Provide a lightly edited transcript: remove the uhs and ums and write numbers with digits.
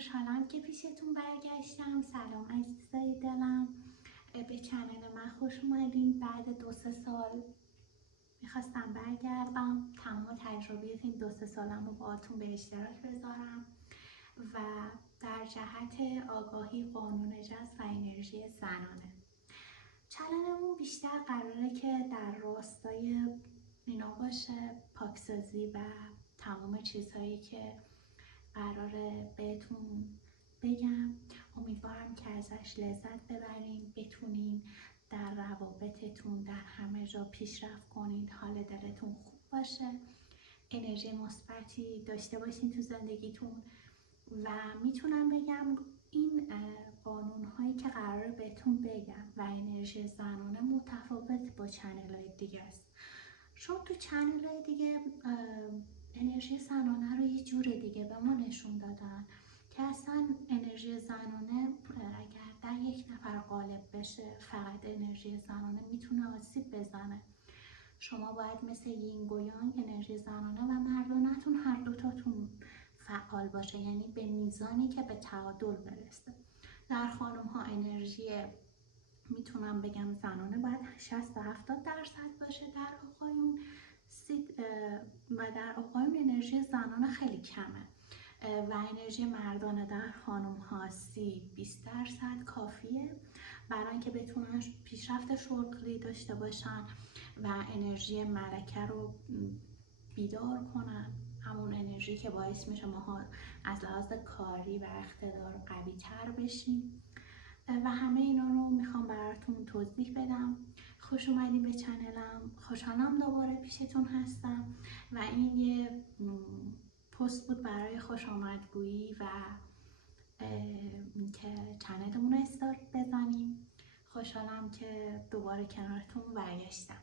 خوشحالم که پیشتون برگشتم. سلام عزیزای دلم، به چنل من خوش اومدین. بعد 2-3 سال میخواستم برگردم، تمام تجربیات این 2-3 سالم رو باهاتون به اشتراک بذارم و در جهت آگاهی قانون جذب و انرژی زنانه. چنلمون بیشتر قراره که در راستای اینا باشه، پاکسازی و تمام چیزهایی که قراره بهتون بگم. امیدوارم که ازش لذت ببرین، بتونین در روابطتون در همه جا پیشرفت کنین، حال دلتون خوب باشه، انرژی مثبتی داشته باشین تو زندگیتون. و میتونم بگم این قانون هایی که قراره بهتون بگم و انرژی زنانه متفاوت با چنل های دیگه است. چون تو چنل های دیگه انرژی زنانه رو یه جور دیگه به ما نشون دادن که اصلا انرژی زنانه اگر در یک نفر غالب بشه، فقط انرژی زنانه میتونه آسیب بزنه. شما باید مثل یینگ و یانگ، انرژی زنانه و مردانه‌تون هر دوتاتون فعال باشه، یعنی به میزانی که به تعادل برسه. در خانم ها انرژی میتونم بگم زنانه باید 60-70% باشه، در آقایون و در آقایون انرژی زنانه خیلی کمه و انرژی مردانه در خانم ها 30-20% کافیه برای اینکه بتونن پیشرفت شغلی داشته باشن و انرژی ملکه رو بیدار کنن، همون انرژی که باعث میشه ماها از لحاظ کاری و اقتدار قوی تر بشیم و همه اینا رو میخوام براتون توضیح بدم. خوش اومدین به چنلم، خوشحالم دوباره پیشتون هستم و این یه پست بود برای خوش آمدگویی و اینکه چنلمون رو استارت بزنیم. خوشحالم که دوباره کنارتون برگشتم.